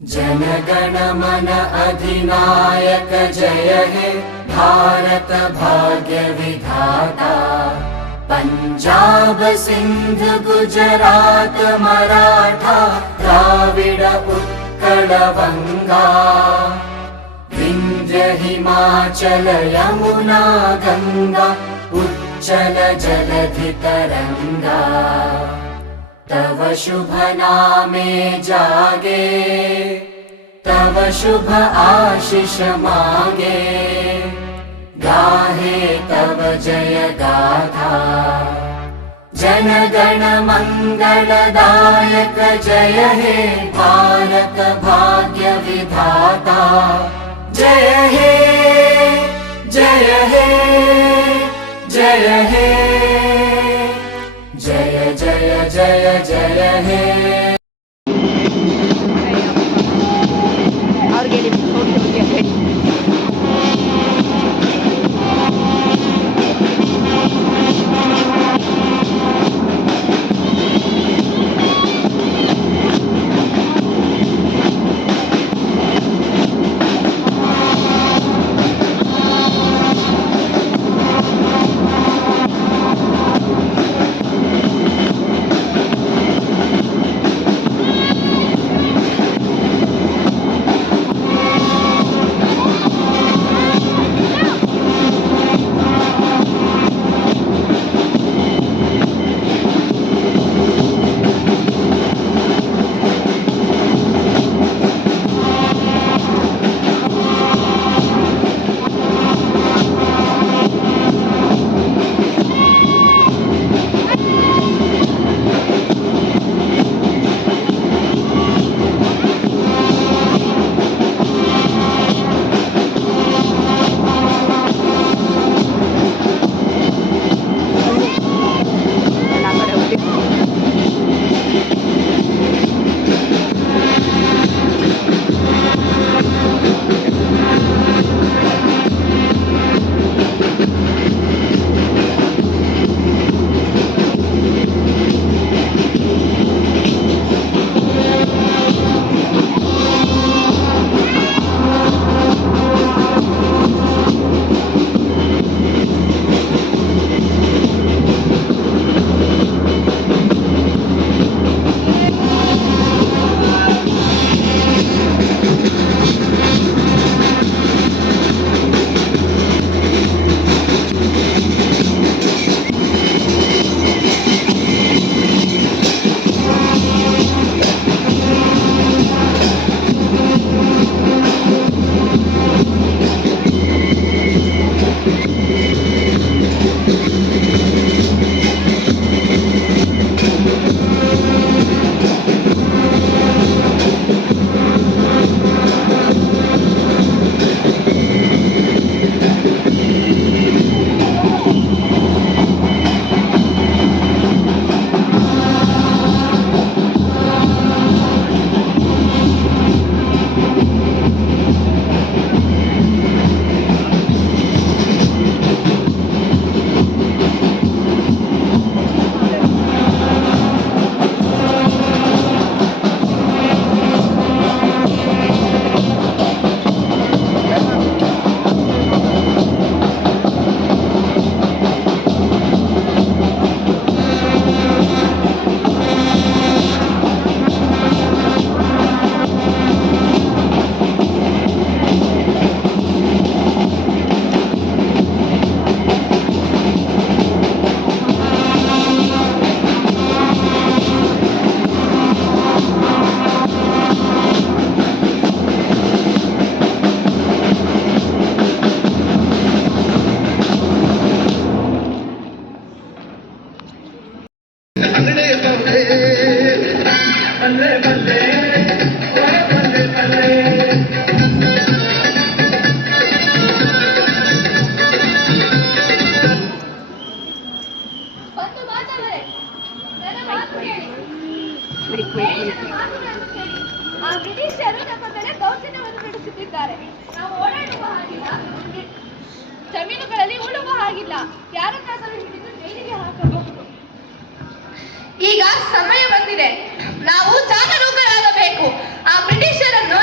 जनगण मन अधिनायक जय हे भारत भाग्य विधाता। पंजाब सिंध गुजरात मराठा द्राविड उत्कल बंगा। विंध्य हिमाचल यमुना गंगा उच्चल जलधि तरंगा। तव शुभ नामे जागे तव शुभ आशीष मागे। गाहे तव जय गाथा जनगण मंगलदायक जय हे भारत भाग्य विधाता। जय हे जय हे जय हे जय जय जय जय हे। ಬ್ರಿಟಿಷರು ನಮ್ಮ ಮೇಲೆ ದೌರ್ಜನ್ಯವನ್ನು ನಡೆಸುತ್ತಿದ್ದಾರೆ. ನಾವು ಓಡಾಡುವ ಹಾಗಿಲ್ಲ, ಜಮೀನುಗಳಲ್ಲಿ ಉಳುವ ಹಾಗಿಲ್ಲ, ಯಾರನ್ನಾದರೂ ಹಿಡಿದು ಜೈಲಿಗೆ ಹಾಕಬಹುದು. ಈಗ ಸಮಯ ಬಂದಿದೆ, ನಾವು ಜಾಗರೂಕರಾಗಬೇಕು. ಆ ಬ್ರಿಟಿಷರನ್ನು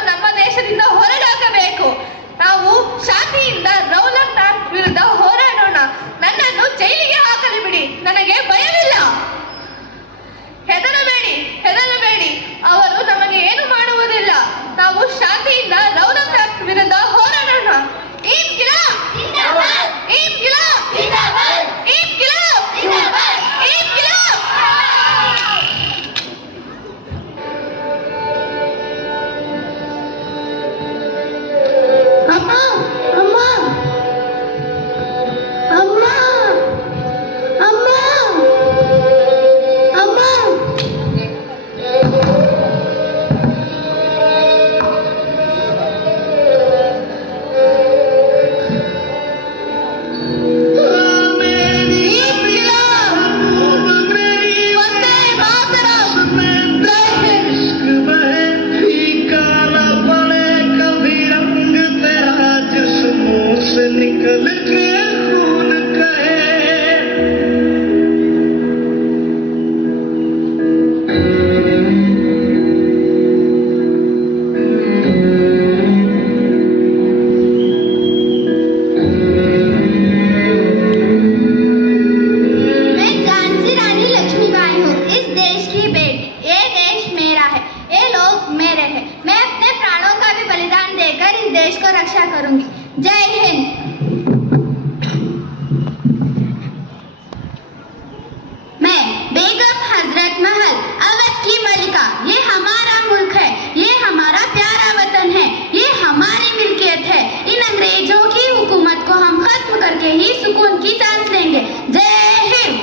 अवध की मलिका, ये हमारा मुल्क है, ये हमारा प्यारा वतन है, ये हमारी मिल्कियत है। इन अंग्रेजों की हुकूमत को हम खत्म करके ही सुकून की सांस लेंगे। जय हिंद।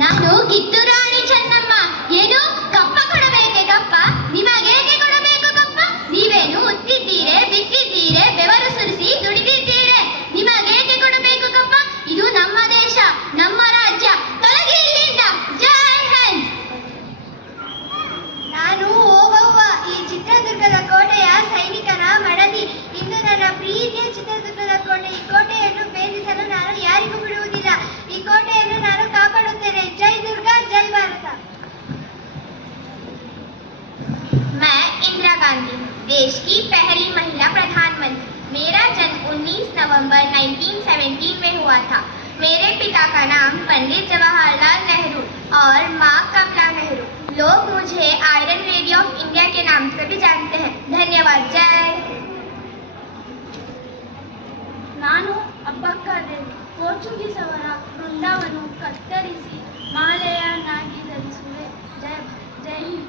ನಾನು ಕಿತ್ತೂರಾಣಿ ಚೆನ್ನಮ್ಮ. ಏನು ಕಪ್ಪ ಕೊಡಬೇಕೆ ಕಪ್ಪ? ನಿಮಗೇಕೆ ಕೊಡಬೇಕು ಕಪ್ಪ? ನೀವೇನು ಉತ್ತಿದ್ದೀರೆ, ಬಿತ್ತಿದ್ದೀರೆ, ಬೆವರು ಸುರಿಸಿ ದುಡಿದಿದ್ದೀರೆ, ನಿಮಗೇಕೆ ಕೊಡಬೇಕು ಕಪ್ಪ? ಇದು ನಮ್ಮ ದೇಶ, ನಮ್ಮ ರಾಜ್ಯ, ತೊಲಗಿ ಇಲ್ಲಿಂದ. ಜೈ ಹಿಂದ್. ನಾನು ಓಬವ್ವ, ಈ ಚಿತ್ರದುರ್ಗದ ಕೋಟೆಯ ಸೈನಿಕನ ಮಡದಿ. ಇಂದು ನನ್ನ ಪ್ರೀತಿಯ ಚಿತ್ರದುರ್ಗದ ಕೋಟೆ. ಈ ಕೋಟೆಯನ್ನು ಭೇದಿಸಲು ನಾನು ಯಾರಿಗೂ ಬಿಡುವುದಿಲ್ಲ. ಈ ಕೋಟೆಯನ್ನು ನಾನು ಕಾಪಾಡುತ್ತೇನೆ. ಜೈ ದುರ್ಗಾ, ಜೈ ಭಾರತ. मैं इंदिरा गांधी, देश की पहली महिला प्रधानमंत्री। मेरा जन्म 19 नवंबर 1917 में हुआ था। मेरे पिता का नाम पंडित जवाहरलाल नेहरू और माँ कमला नेहरू। लोग मुझे आयरन लेडी ऑफ इंडिया के नाम से भी जानते हैं। धन्यवाद। जय। ನಾನು ಅಬ್ಬಕ್ಕದೇವಿ. ಪೋರ್ಚುಗೀಸವರ ವೃಂದವನ್ನು ಕತ್ತರಿಸಿ ಮಾಲೆಯನ್ನಾಗಿ ಧರಿಸುವೆ. ಜಯ ಜೈ ಹಿಂದ್.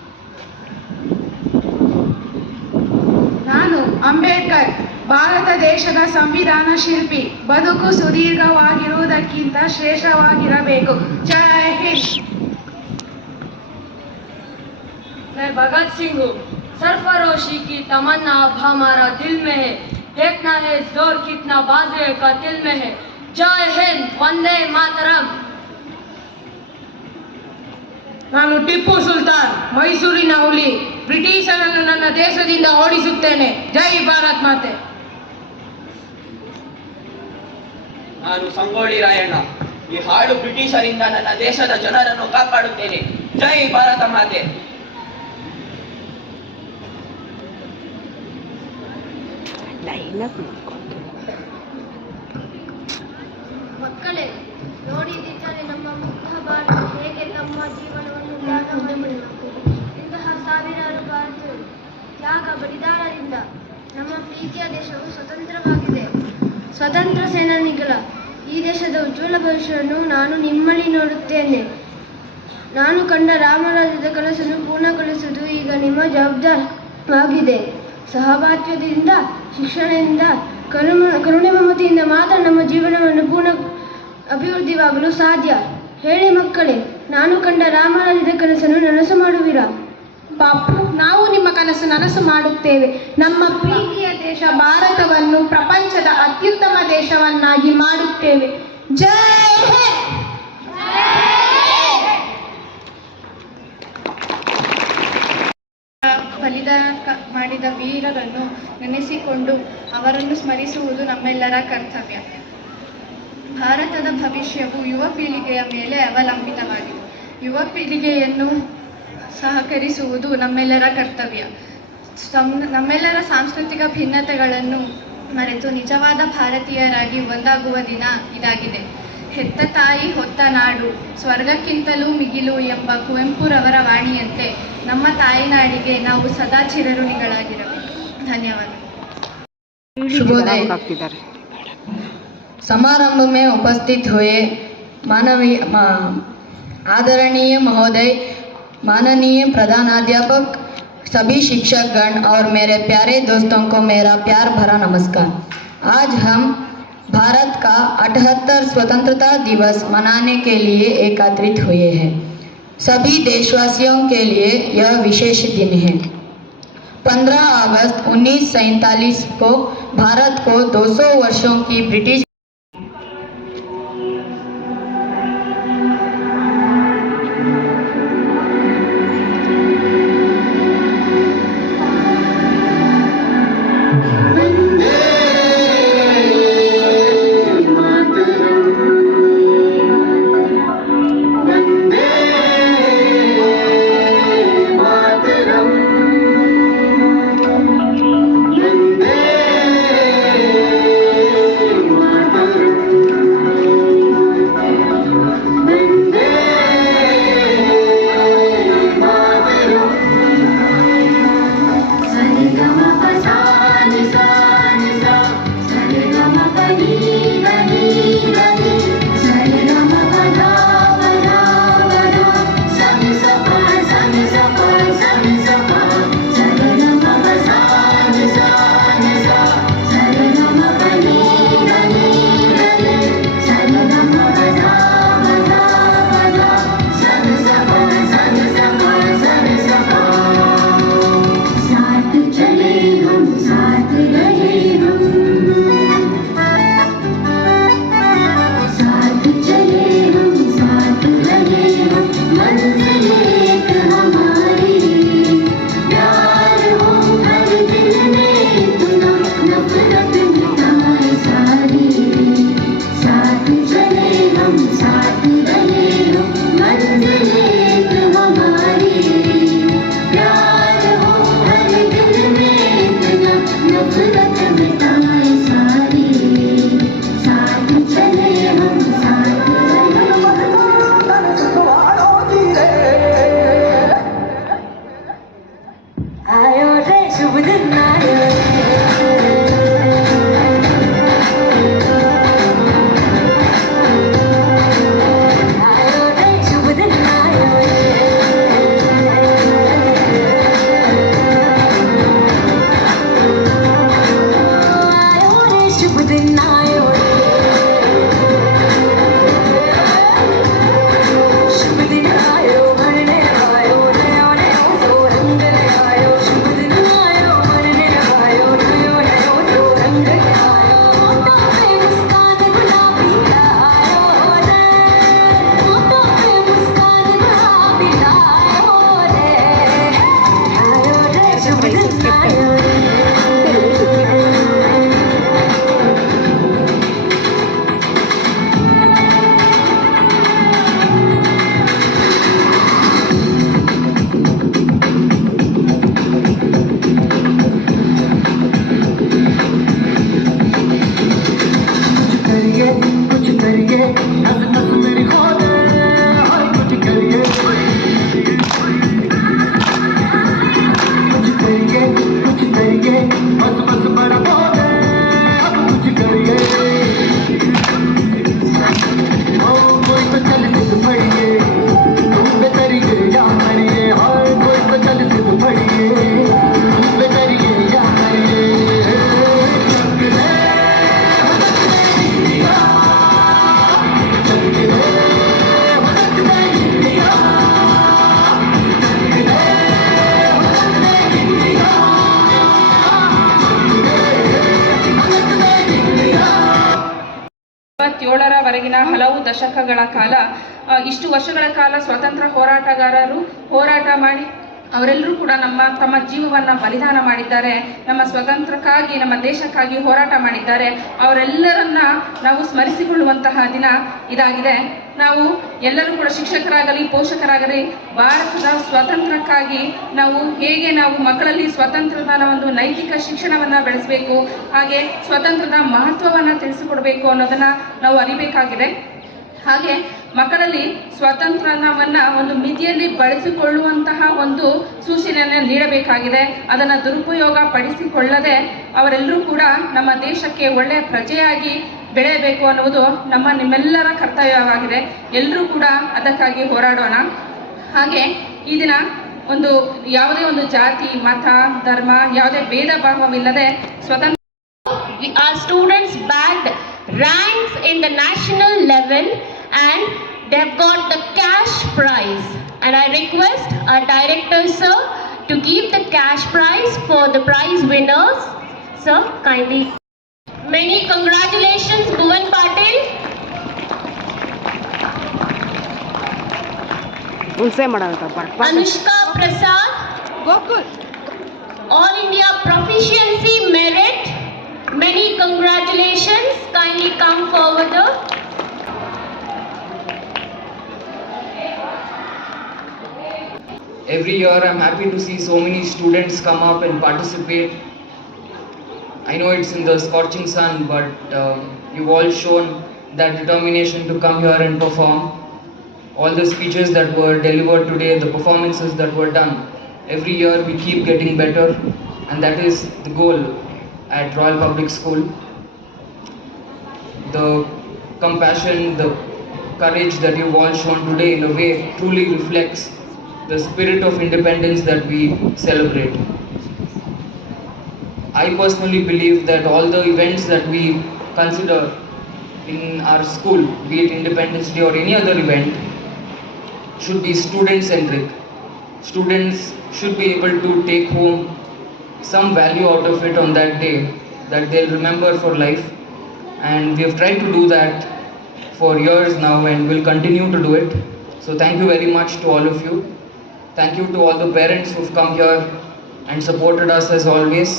ನಾನು ಅಂಬೇಡ್ಕರ್, ಭಾರತ ದೇಶದ ಸಂವಿಧಾನ ಶಿಲ್ಪಿ. ಬದುಕು ಸುದೀರ್ಘವಾಗಿರುವುದಕ್ಕಿಂತ ಶ್ರೇಷ್ಠವಾಗಿರಬೇಕು. ಜೈ ಹಿಂದ್. मैं भगत सिंह हूँ। सरफरोशी की तमन्ना अब हमारा दिल में है, देखना है जोर कितना बाजुए का दिल में है। जय हिंद, वंदे मातरम। ನಾನು ಟಿಪ್ಪು ಸುಲ್ತಾನ್, ಮೈಸೂರಿನ ಹುಲಿ. ಬ್ರಿಟಿಷರನ್ನು ನನ್ನ ದೇಶದಿಂದ ಓಡಿಸುತ್ತೇನೆ. ಜೈ ಭಾರತ್ ಮಾತೆ. ನಾನು ಸಂಗೊಳ್ಳಿ ರಾಯಣ್ಣ, ಈ ಹಾಡು ಬ್ರಿಟಿಷರಿಂದ ನನ್ನ ದೇಶದ ಜನರನ್ನು ಕಾಪಾಡುತ್ತೇನೆ. ಜೈ ಭಾರತ ಮಾತೆ. ಮಕ್ಕಳೇ, ನೋಡಿದ್ದರೆ ನಮ್ಮ ಮುಗ್ಧ ಭಾರತ ಹೇಗೆ ತಮ್ಮ ಜೀವನವನ್ನು ತ್ಯಾಗ ಮಾಡಿಕೊಳ್ಳುತ್ತದೆ. ಇಂತಹ ಸಾವಿರಾರು ಭಾರತೀಯರು ತ್ಯಾಗ ಬಲಿದಾನದಿಂದ ನಮ್ಮ ಪ್ರೀತಿಯ ದೇಶವು ಸ್ವತಂತ್ರವಾಗಿದೆ. ಸ್ವತಂತ್ರ ಸೇನಾನಿಗಳ ಈ ದೇಶದ ಉಜ್ವಲ ಭವಿಷ್ಯವನ್ನು ನಾನು ನಿಮ್ಮಲ್ಲಿ ನೋಡುತ್ತೇನೆ. ನಾನು ಕಂಡ ರಾಮರಾಜ್ಯದ ಕನಸನ್ನು ಪೂರ್ಣಗೊಳಿಸುವುದು ಈಗ ನಿಮ್ಮ ಜವಾಬ್ದಾರಿಯಾಗಿದೆ. ಸಹಭಾಗಿತ್ವದಿಂದ, ಶಿಕ್ಷಣದಿಂದ, ಕರುಣೆ ಮಮತೆಯಿಂದ ಮಾತ್ರ ನಮ್ಮ ಜೀವನವನ್ನು ಪೂರ್ಣ ಅಭಿವೃದ್ಧಿವಾಗಲು ಸಾಧ್ಯ. ಹೇಳಿ ಮಕ್ಕಳೇ, ನಾನು ಕಂಡ ರಾಮರಾಜ್ಯದ ಕನಸನ್ನು ನನಸು ಮಾಡುವಿರಾ? ಬಾಪು, ನಾವು ನಿಮ್ಮ ಕನಸು ನನಸು ಮಾಡುತ್ತೇವೆ. ನಮ್ಮ ಪ್ರೀತಿಯ ದೇಶ ಭಾರತವನ್ನು ಪ್ರಪಂಚದ ಅತ್ಯುತ್ತಮ ದೇಶವನ್ನಾಗಿ ಮಾಡುತ್ತೇವೆ. ಜೈ ಹಿಂದ್. ಬಲಿದಾನ ಮಾಡಿದ ವೀರರನ್ನು ನೆನೆಸಿಕೊಂಡು ಅವರನ್ನು ಸ್ಮರಿಸುವುದು ನಮ್ಮೆಲ್ಲರ ಕರ್ತವ್ಯ. ಭಾರತದ ಭವಿಷ್ಯವು ಯುವ ಪೀಳಿಗೆಯ ಮೇಲೆ ಅವಲಂಬಿತವಾಗಿದೆ. ಯುವ ಪೀಳಿಗೆಯನ್ನು ಸಹಕರಿಸುವುದು ನಮ್ಮೆಲ್ಲರ ಕರ್ತವ್ಯ. ನಮ್ಮೆಲ್ಲರ ಸಾಂಸ್ಕೃತಿಕ ಭಿನ್ನತೆಗಳನ್ನು ಮರೆತು ನಿಜವಾದ ಭಾರತೀಯರಾಗಿ ಒಂದಾಗುವ ದಿನ ಇದಾಗಿದೆ. ಹೆತ್ತ ತಾಯಿ ಹೊತ್ತ ನಾಡು ಸ್ವರ್ಗಕ್ಕಿಂತಲೂ ಮಿಗಿಲು ಎಂಬ ಕುವೆಂಪುರವರ ವಾಣಿಯಂತೆ ನಮ್ಮ ತಾಯಿನಾಡಿಗೆ ನಾವು ಸದಾ ಚಿರಋಣಿಗಳಾಗಿರಬೇಕು. ಧನ್ಯವಾದ. शुभोदय। समारंभ में उपस्थित हुए मानवीय आदरणीय महोदय, माननीय प्रधानाध्यापक, सभी शिक्षकगण और मेरे प्यारे दोस्तों को मेरा प्यार भरा नमस्कार। आज हम भारत का 78 स्वतंत्रता दिवस मनाने के लिए एकत्रित हुए हैं। सभी देशवासियों के लिए यह विशेष दिन है। 15 अगस्त 1947 को भारत को 200 वर्षों की ब्रिटिश हम साथ रहे हो मंजिल एक हमारी प्यार हो हर दिल में इतना नफरत मिटाए सारी साथ चले हम साथ आयो रे शुभ दिन आयो आयो रे शुभ दिन आयो आयो रे शुभ दिन आयो शुभ दिन आयो भरने आयो नयो नयो तो रंग ले आयो शुभ दिन आयो भरने आयो नयो नयो तो रंग ले आयो होठों पे मुस्कान गुलाबी लायो रे होठों पे मुस्कान गुलाबी लायो रे आयो रे शुभ दिन आयो कुछ करिए नस नस मेरी खोद हाय कुछ करिए बस बस बड़ा बोल अब कुछ करिए ओ कोई तो चल सिद्ध पड़िए तुम बेतरिए या मरिए हाय कोई तो चल सिद्ध पड़िए तुम बेतरिए या मरिए ವರೆಗಿನ ಹಲವು ದಶಕಗಳ ಕಾಲ ಇಷ್ಟು ವರ್ಷಗಳ ಕಾಲ ಸ್ವಾತಂತ್ರ್ಯ ಹೋರಾಟಗಾರರು ಹೋರಾಟ ಮಾಡಿ ಅವರೆಲ್ಲರೂ ಕೂಡ ತಮ್ಮ ಜೀವವನ್ನು ಬಲಿದಾನ ಮಾಡಿದ್ದಾರೆ. ನಮ್ಮ ಸ್ವಾತಂತ್ರ್ಯಕ್ಕಾಗಿ ನಮ್ಮ ದೇಶಕ್ಕಾಗಿ ಹೋರಾಟ ಮಾಡಿದ್ದಾರೆ. ಅವರೆಲ್ಲರನ್ನ ನಾವು ಸ್ಮರಿಸಿಕೊಳ್ಳುವಂತಹ ದಿನ ಇದಾಗಿದೆ. ನಾವು ಎಲ್ಲರೂ ಕೂಡ ಶಿಕ್ಷಕರಾಗಲಿ ಪೋಷಕರಾಗಲಿ ಭಾರತದ ಸ್ವಾತಂತ್ರ್ಯಕ್ಕಾಗಿ ಹೇಗೆ ನಾವು ಮಕ್ಕಳಲ್ಲಿ ಸ್ವಾತಂತ್ರ್ಯದ ಒಂದು ನೈತಿಕ ಶಿಕ್ಷಣವನ್ನು ಬೆಳೆಸಬೇಕು, ಹಾಗೆ ಸ್ವಾತಂತ್ರ್ಯದ ಮಹತ್ವವನ್ನು ತಿಳಿಸಿಕೊಡಬೇಕು ಅನ್ನೋದನ್ನು ನಾವು ಅರಿಬೇಕಾಗಿದೆ. ಹಾಗೆ ಮಕ್ಕಳಲ್ಲಿ ಸ್ವಾತಂತ್ರ್ಯವನ್ನು ಒಂದು ಮಿತಿಯಲ್ಲಿ ಬಳಸಿಕೊಳ್ಳುವಂತಹ ಒಂದು ಸೂಚನೆಯನ್ನು ನೀಡಬೇಕಾಗಿದೆ. ಅದನ್ನು ದುರುಪಯೋಗ ಪಡಿಸಿಕೊಳ್ಳದೆ ಅವರೆಲ್ಲರೂ ಕೂಡ ನಮ್ಮ ದೇಶಕ್ಕೆ ಒಳ್ಳೆಯ ಪ್ರಜೆಯಾಗಿ ಬೆಳೆಯಬೇಕು ಅನ್ನುವುದು ನಿಮ್ಮೆಲ್ಲರ ಕರ್ತವ್ಯವಾಗಿದೆ. ಎಲ್ಲರೂ ಕೂಡ ಅದಕ್ಕಾಗಿ ಹೋರಾಡೋಣ. ಹಾಗೆ ಈ ದಿನ ಯಾವುದೇ ಒಂದು ಜಾತಿ ಮತ ಧರ್ಮ ಯಾವುದೇ ಭೇದ ಭಾವವಿಲ್ಲದೆ ಸ್ವತಂತ್ರ Our students bagged ranks in the national level and they've got the cash prize. And I request our director sir to give the cash prize for the prize winners. Sir, kindly. Many congratulations, Bhuvan Patil. Anushka Prasad. All India Proficiency Merit. Many congratulations. Kindly come forward. Every year I'm happy to see so many students come up and participate. I know it's in the scorching sun, but you've all shown that determination to come here and perform. All the speeches that were delivered today, the performances that were done, every year we keep getting better, and that is the goal at Royal Public School. The compassion, the courage that you've all shown today in a way truly reflects the spirit of independence that we celebrate. I personally believe that all the events that we consider in our school, be it Independence Day or any other event, should be student-centric. Students should be able to take home some value out of it on that day that they'll remember for life. And we have tried to do that for years now and will continue to do it. So thank you very much to all of you. Thank you to all the parents who've come here and supported us as always.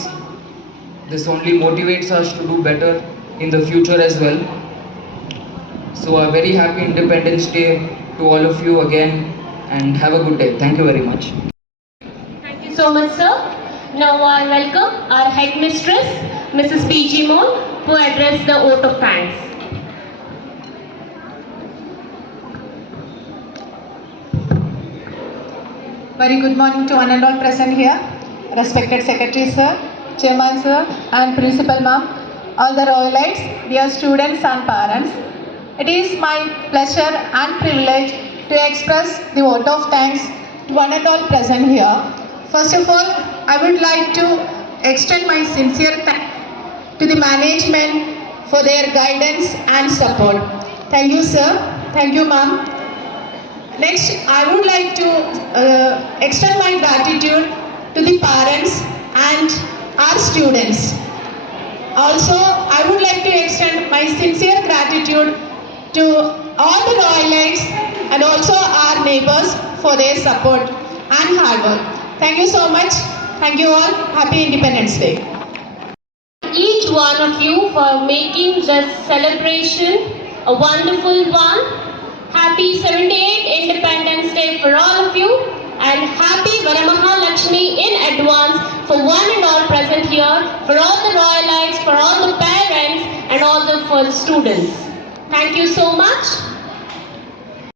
This only motivates us to do better in the future as well. So a very happy Independence Day to all of you again, and have a good day. Thank you very much. Thank you so much, sir. Now I welcome our headmistress, Mrs. P.G. Moon, to address the vote of thanks. Very good morning to one and all present here. Respected Secretary Sir, Chairman Sir and Principal Ma'am, all the Royalites, dear students and parents. It is my pleasure and privilege to express the vote of thanks to one and all present here. First of all, I would like to extend my sincere thanks to the management for their guidance and support. Thank you, sir. Thank you, ma'am. Next, I would like to extend my gratitude to the parents and our students. Also, I would like to extend my sincere gratitude to all the Royalites and also our neighbors for their support and hard work. Thank you so much. Thank you all. Happy Independence Day. Each one of you for making this celebration a wonderful one. Happy 78th Independence Day for all of you, and happy Varamahalakshmi in advance for one and all present here, for all the Royalites, for all the parents and all for the students. Thank you so much.